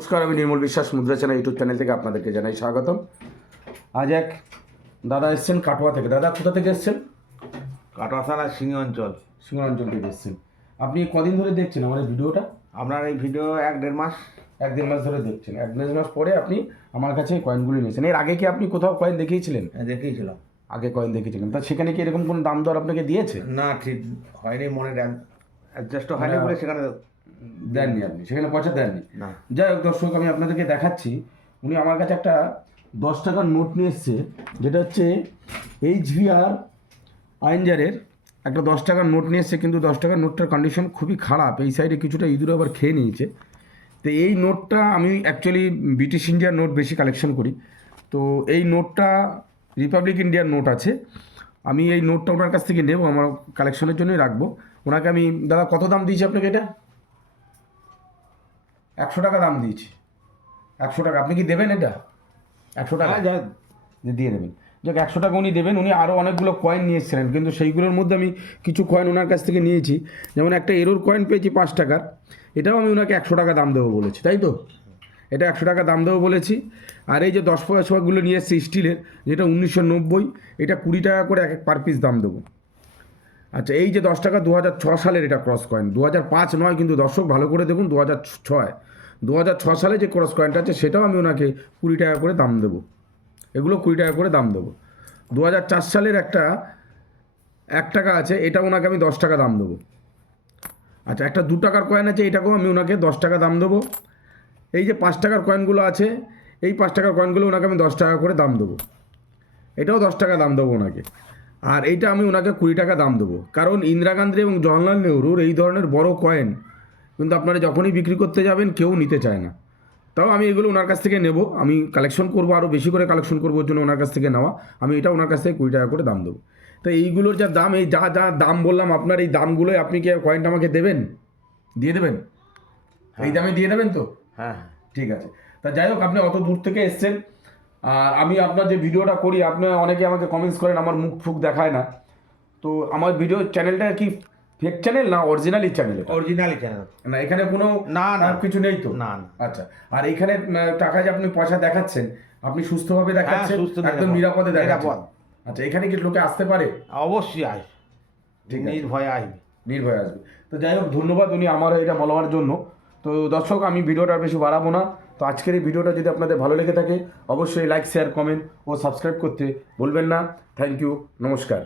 নমস্কার আমি নির্মল বিশ্বাস মুদ্রা চ্যানেল ইউটিউব চ্যানেল থেকে আপনাদেরকে জানাই স্বাগতম। আজ এক দাদা এসছেন কাটোয়া থেকে। দাদা কোথা থেকে এসছেন? কাটোয়া থানা সিংহ অঞ্চল। সিংহ অঞ্চল থেকে এসছেন। আপনি কদিন ধরে দেখছেন আমার এই ভিডিওটা? আপনার এই ভিডিও এক দেড় মাস। এক দেড় মাস ধরে দেখছেন। এক দেড় মাস পরে আপনি আমার কাছে এই কয়েনগুলি নিয়েছেন এর আগে কি আপনি কোথাও কয়েন দেখিয়েছিলেন? দেখিয়েছিলাম। আগে কয়েন দেখিয়েছিলেন। তা সেখানে কি এরকম কোনো দাম দর আপনাকে দিয়েছে? না ঠিক হয়নি মনে অ্যাডজাস্ট হয়নি না। বলে সেখানে দেননি আপনি সেখানে পয়সা দেননি। না। যাই হোক দর্শক আমি আপনাদেরকে দেখাচ্ছি। উনি আমার কাছে একটা দশ টাকার নোট নিয়ে এসছে যেটা হচ্ছে এইচভিআর আইনজারের একটা দশ টাকার নোট নিয়ে এসছে কিন্তু দশ টাকার নোটটার কন্ডিশন খুবই খারাপ। এই সাইডে কিছুটা ইঁদুর আবার খেয়ে নিয়েছে। তো এই নোটটা আমি অ্যাকচুয়ালি ব্রিটিশ ইন্ডিয়ার নোট বেশি কালেকশন করি। তো এই নোটটা রিপাবলিক ইন্ডিয়ার নোট আছে। আমি এই নোটটা ওনার কাছ থেকে নেব আমার কালেকশনের জন্যই রাখব। ওনাকে আমি দাদা কত দাম দিয়েছি আপনাকে এটা? একশো টাকা দাম দিয়েছি। একশো টাকা আপনি কি দেবেন এটা? একশো টাকা। হ্যাঁ, যা- দিয়ে দেবেন। যাক একশো টাকা উনি দেবেন উনি আরও অনেকগুলো কয়েন নিয়ে এসেছিলেন কিন্তু সেইগুলোর মধ্যে আমি কিছু কয়েন ওনার কাছ থেকে নিয়েছি। যেমন একটা এরোর কয়েন পেয়েছি পাঁচ টাকার এটাও আমি ওনাকে একশো টাকা দাম দেবো বলেছি তাই তো? এটা একশো টাকা দাম দেবো বলেছি। আর এই যে দশ পয়সাগুলো নিয়ে এসেছি স্টিলের যেটা উনিশশো নব্বই এটা কুড়ি টাকা করে এক এক পার পিস দাম দেবো। আচ্ছা এই যে দশ টাকা দু হাজার ছ সালের এটা ক্রস কয়েন দু হাজার পাঁচ নয় কিন্তু দর্শক ভালো করে দেখুন দু হাজার ছয় দু হাজার ছ সালে যে ক্রস কয়েনটা আছে, সেটাও আমি ওনাকে কুড়ি টাকা করে দাম দেবো। এগুলো কুড়ি টাকা করে দাম দেবো। দু হাজার চার সালের একটা, এক টাকা আছে এটা ওনাকে আমি দশ টাকা দাম দেবো। আচ্ছা একটা দু টাকার কয়েন আছে, এটাকেও আমি ওনাকে দশ টাকা দাম দেবো। এই যে পাঁচ টাকার কয়েনগুলো আছে, এই পাঁচ টাকার কয়েনগুলো ওনাকে আমি দশ টাকা করে দাম দেবো। এটাও দশ টাকা দাম দেবো ওনাকে। আর এইটা আমি ওনাকে কুড়ি টাকা দাম দেবো। কারণ ইন্দিরা গান্ধী এবং জওয়াহরলাল নেহরুর এই ধরনের বড় কয়েন কিন্তু আপনারা যখনই বিক্রি করতে যাবেন কেউ নিতে চায় না। তাও আমি এগুলো ওনার কাছ থেকে নেব। আমি কালেকশন করব আরও বেশি করে কালেকশন করব ওর জন্য ওনার কাছ থেকে নেওয়া। আমি এটা ওনার কাছ থেকে কুড়ি টাকা করে দাম দেবো। তো এইগুলোর যা দাম এই যা যা দাম বললাম আপনার এই দামগুলোই আপনি কি কয়েনটা আমাকে দেবেন? দিয়ে দেবেন? এই দামে দিয়ে দেবেন তো? হ্যাঁ হ্যাঁ। ঠিক আছে। তা যাই হোক আপনি অত দূর থেকে এসছেন। আমি আপনার যে ভিডিওটা করি আপনি অনেকে আমাকে কমেন্টস করেন আমার মুখ ফুক দেখায় না। তো আমার ভিডিও চ্যানেলটা কি ফেক চ্যানেল না অরিজিনালি চ্যানেল অরিজিনালি চ্যানেল না এখানে কোনো না, না। কিছু নেই তো? না, না। আচ্ছা আর এখানে টাকা যে আপনি পয়সা দেখাচ্ছেন আপনি সুস্থভাবে দেখাচ্ছেন সুস্থ একদম নিরাপদে দেখাচ্ছেন। আচ্ছা এখানে কি লোকে আসতে পারে? অবশ্যই আসবে ঠিক। নির্ভয়ে আসবে। নির্ভয় আসবে। তো যাই হোক ধন্যবাদ উনি আমার এটা বলার জন্য। তো দর্শক, আমি ভিডিওটা বেশি বাড়াবো না। তো আজকের এই ভিডিওটা যদি আপনাদের ভালো লেগে থাকে, অবশ্যই লাইক শেয়ার কমেন্ট ও সাবস্ক্রাইব করতে বলবেন না। থ্যাংক ইউ নমস্কার।